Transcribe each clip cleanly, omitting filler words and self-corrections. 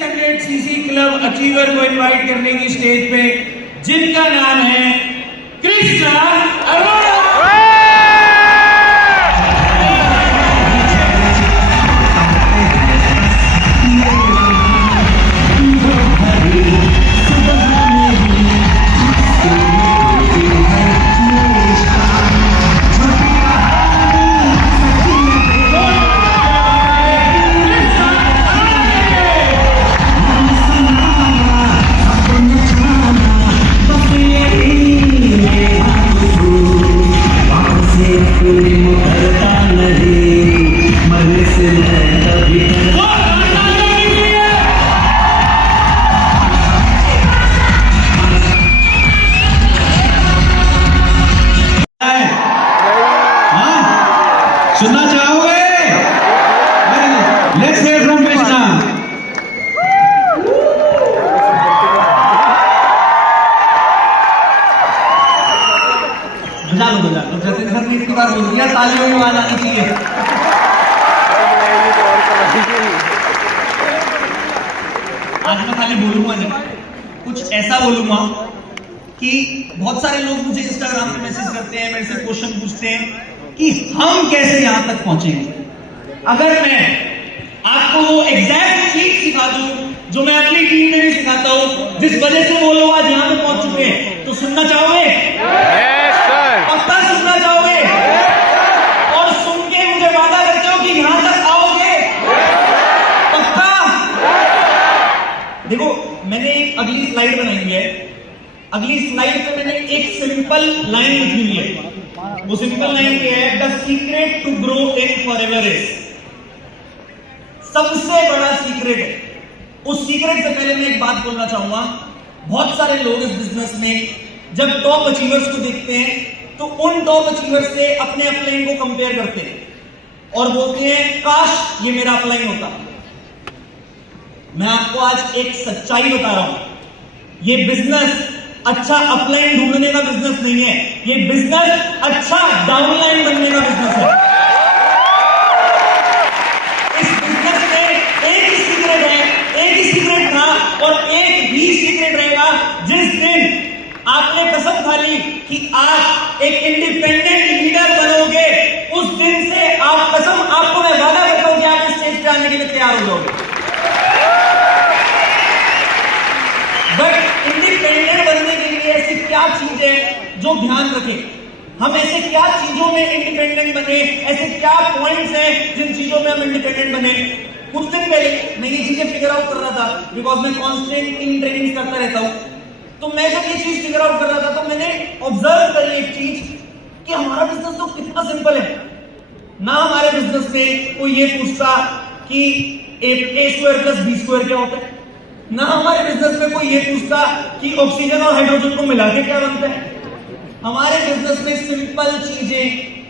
CC club achiever को invite करने की स्टेज पे, जिनका नाम है कृष्णा अरोड़ा। सुनना चाहोगे? Let's hear from Krishna. बजा लो जतिन सर ने इतनी बार बोल दिया, तालियों में आवाज आनी चाहिए। आज मैं खाली बोलूंगा नहीं, कुछ ऐसा बोलूंगा कि बहुत सारे लोग मुझे इंस्टाग्राम पे मैसेज करते हैं, मेरे से क्वेश्चन पूछते हैं कि हम कैसे यहां तक पहुंचेंगे। अगर मैं आपको वो एग्जैक्ट चीज सिखा दूं जो मैं अपनी टीम में भी सिखाता हूं, जिस वजह से वो लोग आज यहां तक पहुंच चुके हैं, तो सुनना चाहोगे? Yes sir. पक्का सुनना चाहोगे? और सुन के मुझे वादा करते हो कि यहां तक आओगे? पक्का? देखो, मैंने एक अगली स्लाइड बनाई है। अगली स्लाइड पे मैंने एक सिंपल लाइन लिखी हुई है। वो सिंपल लाइन ये है, the secret to grow in forever is. सबसे बड़ा सीक्रेट है। उस सीक्रेट से पहले मैं एक बात बोलना चाहूंगा। बहुत सारे लोग इस बिजनेस में जब टॉप अचीवर्स को देखते हैं तो उन टॉप अचीवर्स से अपने अपलाइन को कंपेयर करते हैं और बोलते हैं काश ये मेरा अपलाइन होता। मैं आपको आज एक सच्चाई बता रहा हूं। ये बिजनेस अच्छा अपलाइन ढूंढने का बिजनेस नहीं है, ये बिजनेस अच्छा डाउनलाइन बनने का बिजनेस है। इस बिजनेस में एक ही सीक्रेट है, एक ही सीक्रेट था और एक ही सीक्रेट रहेगा। जिस दिन आपने कसम खा ली कि आप एक इंडिपेंडेंट लीडर बनोगे, उस दिन से आप कसम, आपको मैं वादा करता हूं कि आप इस स्टेज पे आने के लिए तैयार हो जाओगे। बट इंडिपेंडेंट बनने के लिए ऐसी क्या चीज है जो ध्यान रखें? हम ऐसे क्या चीजों में इंडिपेंडेंट बने, ऐसे क्या पॉइंट्स हैं जिन चीजों में हम इंडिपेंडेंट बने? कुछ दिन पहले मैं ये चीजें फिगर आउट कर रहा था, बिकॉज मैं कांस्टेंट इन ट्रेनिंग करता रहता हूं। तो मैं जब ये चीज फिगर आउट कर रहा था तो मैंने ऑब्जर्व करी एक चीज कि हमारा बिजनेस तो कितना सिंपल है ना। हमारे बिजनेस में कोई ये पूछता कि ए स्क्वायर प्लस बी स्क्वायर क्या होता है, ना हमारे बिजनेस में कोई ये पूछता कि ऑक्सीजन और हाइड्रोजन को मिला के क्या बनता है। हमारे बिजनेस में सिंपल चीजें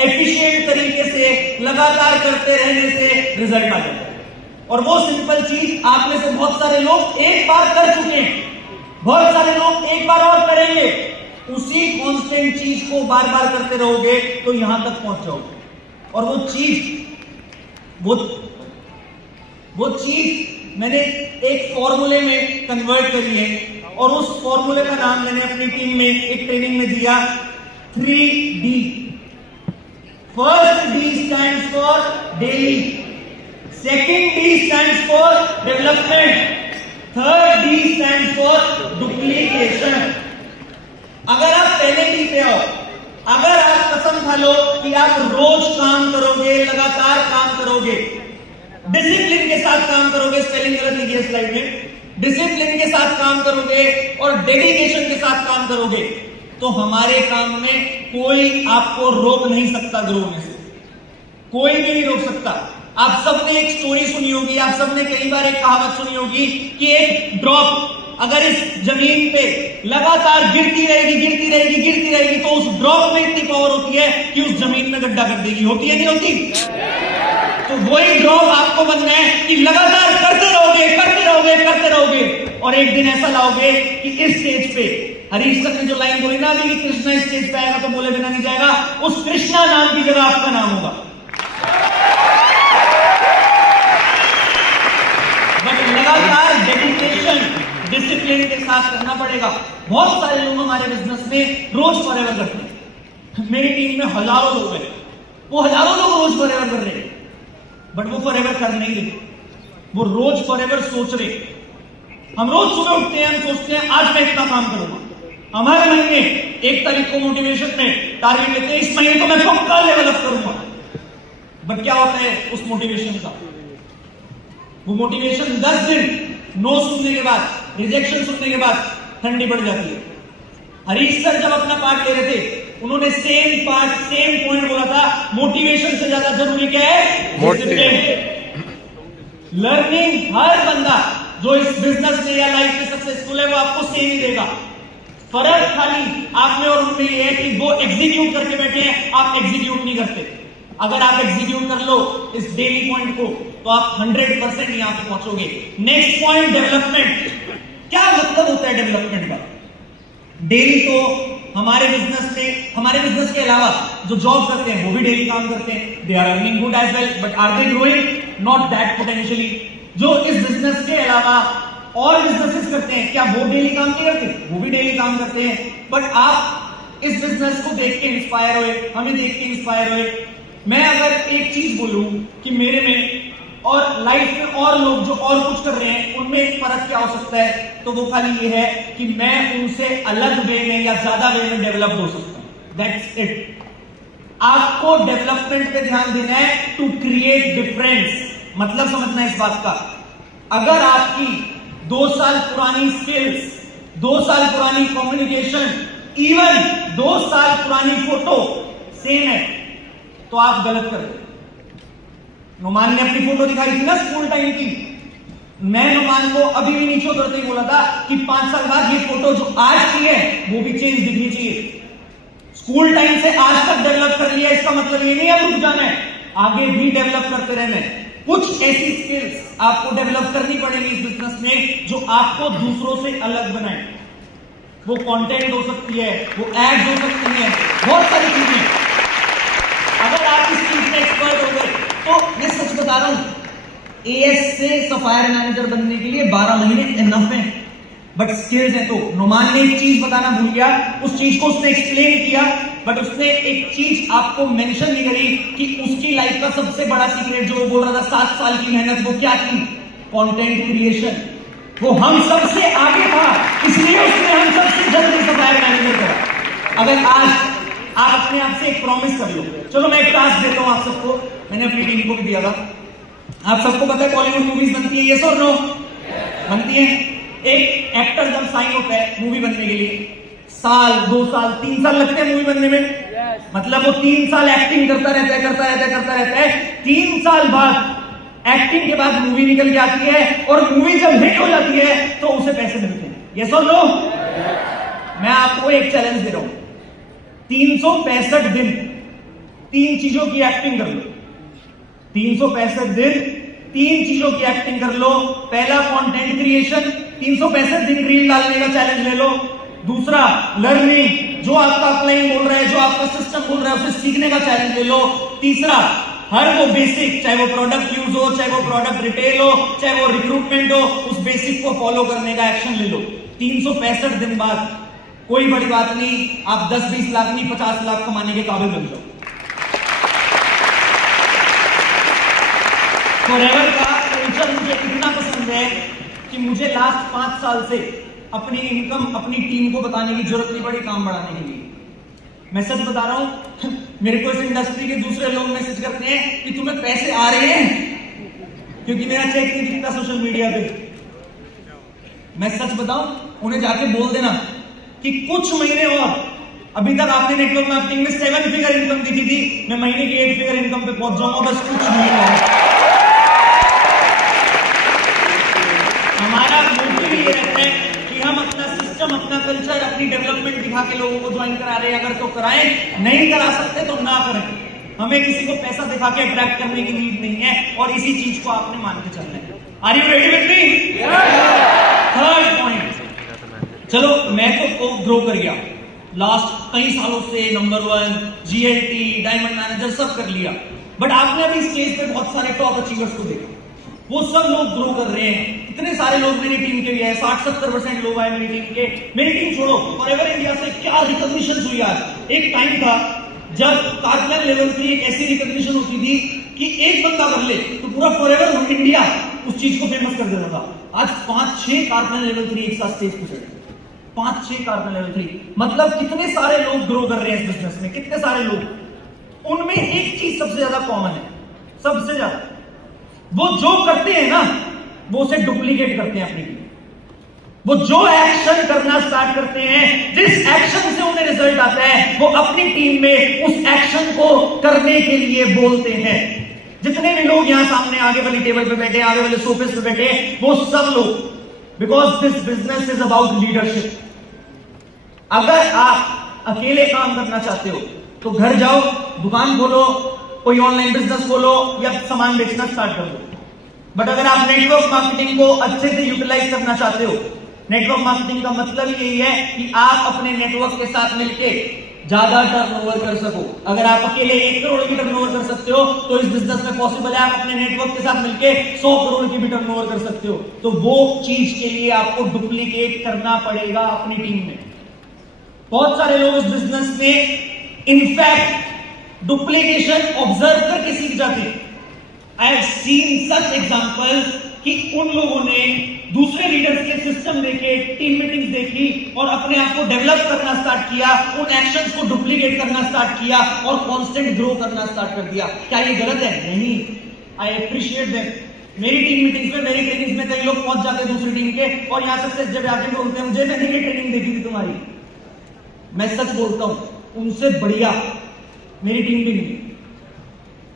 एफिशिएंट तरीके से लगातार करते रहने से रिजल्ट आ जाता है। और वो सिंपल चीज आप में से बहुत सारे लोग एक बार कर चुके हैं, बहुत सारे लोग एक बार और करेंगे। उसी कांस्टेंट चीज को बार बार करते रहोगे तो यहां तक पहुंच जाओगे। और वो चीज मैंने एक फॉर्मूले में कन्वर्ट करी है और उस फॉर्मूले का नाम मैंने अपनी टीम में एक ट्रेनिंग में दिया 3D। First D stands for daily, second D stands for development, third D stands for duplication. अगर आप पहले D पे आओ, अगर आप कसम खा लो कि आप रोज काम करोगे, लगातार काम करोगे, डिसिप्लिन के साथ काम करोगे, स्पेलिंग गलत लिखी है स्लाइड में, डिसिप्लिन के साथ काम करोगे और डेडिकेशन के साथ काम करोगे, तो हमारे काम में कोई आपको रोक नहीं सकता ग्रो होने से। कोई भी नहीं रोक सकता। आप सबने एक स्टोरी सुनी होगी, आप सबने कई बार एक कहावत सुनी होगी कि एक ड्रॉप अगर इस जमीन पे लगातार गिरती रहेगी तो उस ड्रॉप में इतनी पावर होती है कि उस जमीन में गड्ढा कर देगी। होती है नहीं होती? तो वही ड्रॉप आपको बनना है कि लगातार करते रहोगे और एक दिन ऐसा लाओगे कि इस स्टेज पे हरीश सर ने जो लाइन बोली ना अभी कि कृष्णा इस स्टेज पे आएगा तो बोले बिना नहीं जाएगा, उस कृष्णा नाम की जगह आपका नाम होगा। बट लगातार डिसिप्लिन के साथ करना पड़ेगा। बहुत सारे लोग हमारे बिजनेस में रोज फॉरएवर करते हैं। मेरी टीम में हजारों लोग हैं, वो हजारों लोग रोज फॉरएवर कर रहे हैं, बट वो फॉरएवर कर नहीं रहे, वो रोज फॉरएवर सोच रहे। हम रोज सुबह उठते हैं, हम सोचते हैं आज मैं इतना काम करूंगा। हम हर महीने 1 तारीख को मोटिवेशन में टारगेट लेते हैं, इस महीने को मैं पक्का लेवल अप करूंगा। बट क्या होता है उस मोटिवेशन का? वो मोटिवेशन 10 दिन नो सुनने के बाद, रिजेक्शन सुनने के बाद ठंडी पड़ जाती है। हरीश सर जब अपना पार्ट ले रहे थे, उन्होंने सेम पॉइंट बोला था, मोटिवेशन से ज्यादा जरूरी क्या है? लर्निंग। हर बंदा जो इस बिजनेस में या लाइफ में सक्सेसफुल है वो आपको सेम ही देगा। फर्क खाली आप में और उनमें ये है कि वो एग्जीक्यूट करके बैठे हैं, आप एग्जीक्यूट नहीं करते। अगर आप एग्जीक्यूट कर लो इस डेली पॉइंट को तो आप 100% यहां पे पहुंचोगे। Next point, development. क्या मतलब होता है डेवलपमेंट का? डेली तो हमारे बिजनेस के अलावा जो जॉब करते हैं वो भी डेली काम करते हैं। They are earning good as well, but are they growing? Not that potentially. जो इस बिजनेस के अलावा और बिजनेसेस करते हैं, क्या वो डेली काम नहीं करते? वो भी डेली काम करते हैं। बट आप इस बिजनेस को देख के इंस्पायर हुए, हमें देख के इंस्पायर हुए। मैं अगर एक चीज बोलूं कि मेरे में और लाइफ में और लोग जो और कुछ कर रहे हैं उनमें एक फर्क क्या हो सकता है, तो वो खाली ये है कि मैं उनसे अलग वे में या ज्यादा वे में डेवलप हो सकता हूं। That's it. आपको डेवलपमेंट पे ध्यान देना है टू क्रिएट डिफरेंस। मतलब समझना है इस बात का, अगर आपकी 2 साल पुरानी स्किल्स, 2 साल पुरानी कम्युनिकेशन, इवन 2 साल पुरानी फोटो सेम है तो आप गलत कर रहे। नुमान ने अपनी फोटो दिखाई थी ना स्कूल टाइम की, मैं नुमान को अभी भी नीचे उतरते ही बोला था कि 5 साल बाद ये फोटो जो आज की है वो भी चेंज दिखनी चाहिए। स्कूल टाइम से आज तक डेवलप कर लिया, इसका मतलब ये नहीं है रुक जाना है, आगे भी डेवलप करते रहना है। कुछ ऐसी स्किल्स आपको डेवलप करनी पड़ेगी इस बिजनेस में जो आपको दूसरों से अलग बनाए। वो कंटेंट हो सकती है, वो एड्स हो सकती है, बहुत सारी चीजें। अगर आप इस चीज में एक्सपर्ट हो गए तो मैं सच बता रहा हूं, एएस से सफायर मैनेजर बनने के लिए 12 महीने इनफ है, बट स्किल्स है। तो नुमान ने एक चीज बताना भूल गया, उस चीज को उसने एक्सप्लेन किया, बट उसने एक चीज आपको मेंशन नहीं करी कि उसकी लाइफ का सबसे बड़ा सीक्रेट जो वो बोल रहा था 7 साल की मेहनत, वो क्या थी? Content creation. वो हम सबसे आगे था, इसलिए उसने हम सबसे जल्दी सफायर मैनेजर करा। अगर आज आप अपने आप से एक प्रॉमिस कर लो, चलो मैं एक टास्क देता हूं आप सबको, मैंने अपनी टीम को भी दिया था। आप सबको पता है बॉलीवुड मूवीज बनती है, यस और नो? बनती है। एक एक्टर जब साइन होता है मूवी बनने के लिए, साल, 2 साल, 3 साल लगते हैं मूवी बनने में। मतलब वो 3 साल एक्टिंग करता रहता है। 3 साल बाद एक्टिंग के बाद मूवी निकल के आती है और मूवी जब हिट हो जाती है तो उसे पैसे मिलते हैं, यस और नो? मैं आपको एक चैलेंज दे रहा हूं, 365 दिन 3 चीजों की एक्टिंग कर लो। 365 दिन 3 चीजों की एक्टिंग कर लो। पहला कंटेंट क्रिएशन, 365 दिन रील डालने का चैलेंज ले लो। दूसरा लर्निंग, जो आपका क्लाइंट बोल रहा है, जो आपका सिस्टम बोल रहा है उसे सीखने का चैलेंज ले लो। तीसरा, हर वो बेसिक, चाहे वो प्रोडक्ट यूज हो, चाहे वो प्रोडक्ट रिटेल हो, चाहे वो रिक्रूटमेंट हो, उस बेसिक को फॉलो करने का एक्शन ले लो। 365 दिन बाद, कोई बड़ी बात नहीं, आप 10-20 लाख नहीं 50 लाख कमाने के काबिल बन जाओ। फॉरएवर का कल्चर मुझे इतना पसंद है कि मुझे लास्ट 5 साल से अपनी इनकम अपनी टीम को बताने की जरूरत नहीं पड़ी काम बढ़ाने के लिए। मैं सच बता रहा हूं, मेरे को इस इंडस्ट्री के दूसरे लोग मैसेज करते हैं कि तुम्हें पैसे आ रहे हैं, क्योंकि मेरा चेक नहीं दिखता सोशल मीडिया पे। मैं सच बताऊं, उन्हें जाके बोल देना कि कुछ महीने और, अभी तक आपने नेटवर्क मार्केटिंग में 7 फिगर इनकम दिखी थी, मैं महीने की 8 फिगर इनकम पे पहुंच जाऊंगा, बस कुछ महीने और। हमारा मोटिव ये रहता है कि हम अपना सिस्टम, अपना कल्चर, अपनी डेवलपमेंट दिखा के लोगों को ज्वाइन करा रहे हैं। अगर तो कराएं, नहीं करा सकते तो ना करें। हमें किसी को पैसा दिखा के अट्रैक्ट करने की नीड नहीं है, और इसी चीज को आपने मान के चलना है। Are you ready with me? Third point, चलो मैं तो ग्रो कर गया लास्ट कई सालों से, नंबर 1 GLT, डायमंड मैनेजर सब कर लिया, बट आपने अभी स्टेज पे बहुत सारे टॉप अचीवर्स को देखा। वो सब लोग ग्रो कर रहे हैं। इतने सारे लोग मेरी टीम के भी है, 60-70% लोग आए मेरी टीम के। मेरी टीम छोड़ो, फॉरएवर इंडिया से क्या रिकॉग्निशन हुई आज। एक टाइम था जब कार्पनल लेवल 3 एक ऐसी रिकॉग्निशन होती थी कि एक बंदा कर ले तो पूरा फॉरएवर इंडिया उस चीज को फेमस कर देता था। आज 5-6 कार्पनल लेवल 3 एक साथ स्टेज पे चढ़े, 5-6 कार्पनल लेवल 3। मतलब कितने सारे लोग ग्रो कर रहे हैं इस बिजनेस में, कितने सारे लोग। उनमें एक चीज सबसे ज्यादा कॉमन है, सबसे ज्यादा, वो जो करते हैं ना वो उसे डुप्लीकेट करते हैं अपनी टीम। वो जो एक्शन करना स्टार्ट करते हैं, जिस एक्शन से उन्हें रिजल्ट आता है, वो अपनी टीम में उस एक्शन को करने के लिए बोलते हैं। जितने भी लोग यहां सामने आगे वाली टेबल पे बैठे, आगे वाले सोफे पे बैठे, वो सब लोग, because this business is about leadership. अगर आप अकेले काम करना चाहते हो तो घर जाओ, दुकान खोलो, कोई ऑनलाइन बिजनेस खोलो या सामान बेचना स्टार्ट कर दो। बट अगर आप नेटवर्क मार्केटिंग को अच्छे से यूटिलाइज करना चाहते हो, नेटवर्क मार्केटिंग का मतलब यही है कि आप अपने नेटवर्क के साथ मिलके ज्यादा टर्नओवर कर सको। अगर आप अकेले 1 करोड़ की टर्नओवर कर सकते हो तो इस बिजनेस में पॉसिबल है आप अपने नेटवर्क के साथ मिलके 100 करोड़ की भी टर्नओवर कर सकते हो। तो वो चीज के लिए आपको डुप्लीकेट करना पड़ेगा अपनी टीम में। बहुत सारे लोग इस बिजनेस में इनफैक्ट डुप्लीकेशन ऑब्जर्व करके सीख जाते हैं। I have seen such examples कि उन लोगों ने दूसरे लीडर्स के सिस्टम देखे, टीम मीटिंग्स देखी और अपने आप को डेवलप करना स्टार्ट किया, उन एक्शंस को डुप्लीकेट करना स्टार्ट किया और कांस्टेंट ग्रो करना स्टार्ट कर दिया। क्या ये गलत है? नहीं, आई अप्रिशिएट देम। मेरी टीम मीटिंग्स में, मेरी ट्रेनिंग्स में कई लोग पहुंच जाते हैं दूसरी टीम के और यहां सक्सेस जब आके बोलते हैं मुझे मैंने ये ट्रेनिंग देखी थी तुम्हारी। मैं सच बोलता हूं, उनसे बढ़िया मेरी टीम भी नहीं,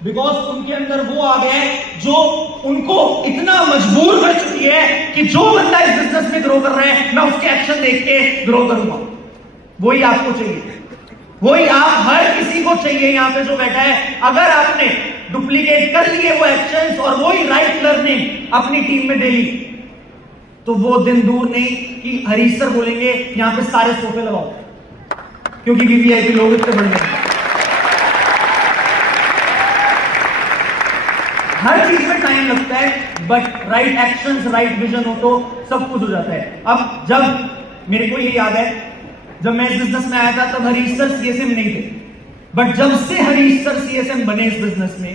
बिकॉज उनके अंदर वो आ गया है जो उनको इतना मजबूर कर चुकी है कि जो बंदा इस बिजनेस में ग्रो कर रहा है मैं उसके एक्शन देख के ग्रो करूंगा। वही आपको चाहिए, वही आप हर किसी को चाहिए यहां पे जो बैठा है। अगर आपने डुप्लीकेट कर लिए वो एक्शंस और वही राइट लर्निंग अपनी टीम में दे ली तो वो दिन दूर नहीं कि हरीश सर बोलेंगे यहां पे सारे सोफे लगाओ, क्योंकि वीवीआईपी लोग इतने बढ़ गए। हर चीज में टाइम लगता है, but right actions, right vision हो तो सब कुछ हो जाता है। अब जब मेरे को ये याद है, जब मैं इस बिजनेस में आया था तब हरीश सर सीएसएम नहीं थे, बट जब से हरीश सर सीएसएम बने इस बिजनेस में,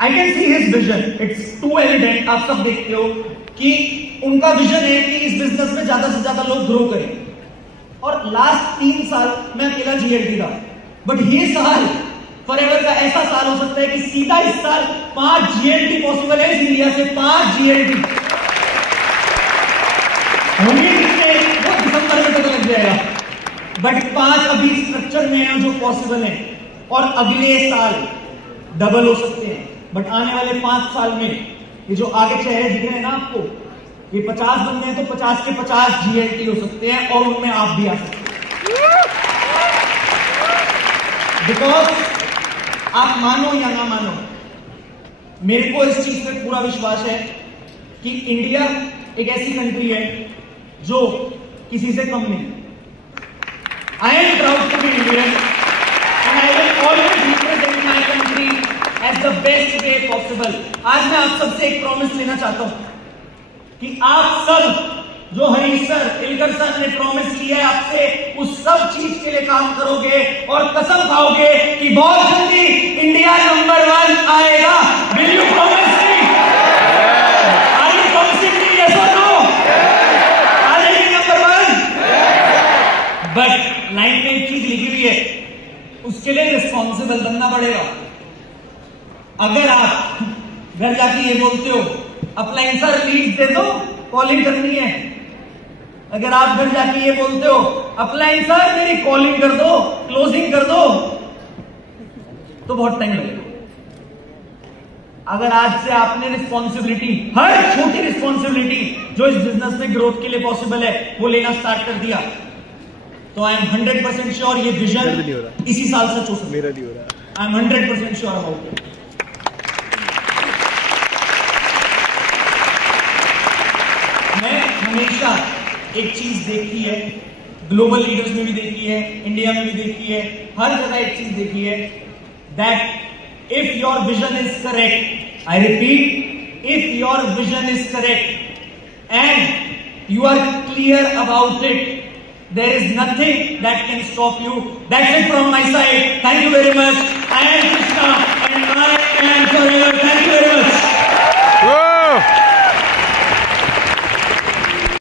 I can see his vision, it's too evident. आप सब देखते हो कि उनका विजन है कि इस बिजनेस में ज्यादा से ज्यादा लोग ग्रो करें। और लास्ट 3 साल मैं अकेला जीएलटी था, बट ये साल फॉरएवर का ऐसा साल हो सकता है कि सीधा इस साल 5 जीएलटी पॉसिबल है इस इंडिया से। 5 जीएलटी होंगे कितने वो दिसंबर में पता लग जाएगा, बट 5 अभी स्ट्रक्चर में है जो पॉसिबल है और अगले साल डबल हो सकते हैं। बट आने वाले 5 साल में ये जो आगे चेहरे दिख रहे हैं ना आपको, ये 50 बंदे हैं तो 50 के 50 जीएलटी हो सकते हैं और उनमें आप भी आ सकते हैं। बिकॉज आप मानो या ना मानो, मेरे को इस चीज पे पूरा विश्वास है कि इंडिया एक ऐसी कंट्री है जो किसी से कम नहीं। I am proud to be Indian and I will always represent my country as the best way possible. आज मैं आप सबसे एक प्रॉमिस लेना चाहता हूं कि आप सब जो हरीश सर, इलकर सर ने प्रॉमिस किया है आपसे, उस सब चीज के लिए काम करोगे और कसम खाओगे कि बहुत जल्दी इंडिया नंबर 1 आएगा। Will you promise me? Are you promising me? Yes और नो? आएगी नंबर 1? बट लाइन में एक चीज लिखी हुई है, उसके लिए रिस्पॉन्सिबल बनना पड़ेगा। अगर आप घर जाके ये बोलते हो अपलाइन सर लीड दे दो, कॉलिंग करनी है, अगर आप घर जाके ये बोलते हो अपलाइन सर मेरी कॉलिंग कर दो, क्लोजिंग कर दो, तो बहुत टाइम लगेगा। अगर आज से आपने रिस्पॉन्सिबिलिटी, हर छोटी रिस्पॉन्सिबिलिटी जो इस बिजनेस में ग्रोथ के लिए पॉसिबल है वो लेना स्टार्ट कर दिया, तो आई एम 100% श्योर ये विजन इसी साल सच हो सकता है। I am 100% sure about it. मैं हमेशा एक चीज देखी है, ग्लोबल लीडर्स में भी देखी है, इंडिया में भी देखी है, हर जगह एक चीज देखी है, that if your vision is correct, I repeat, if your vision is correct and you are clear about it, there is nothing that can stop you. That's it from my side. Thank you very much. I am Krishna.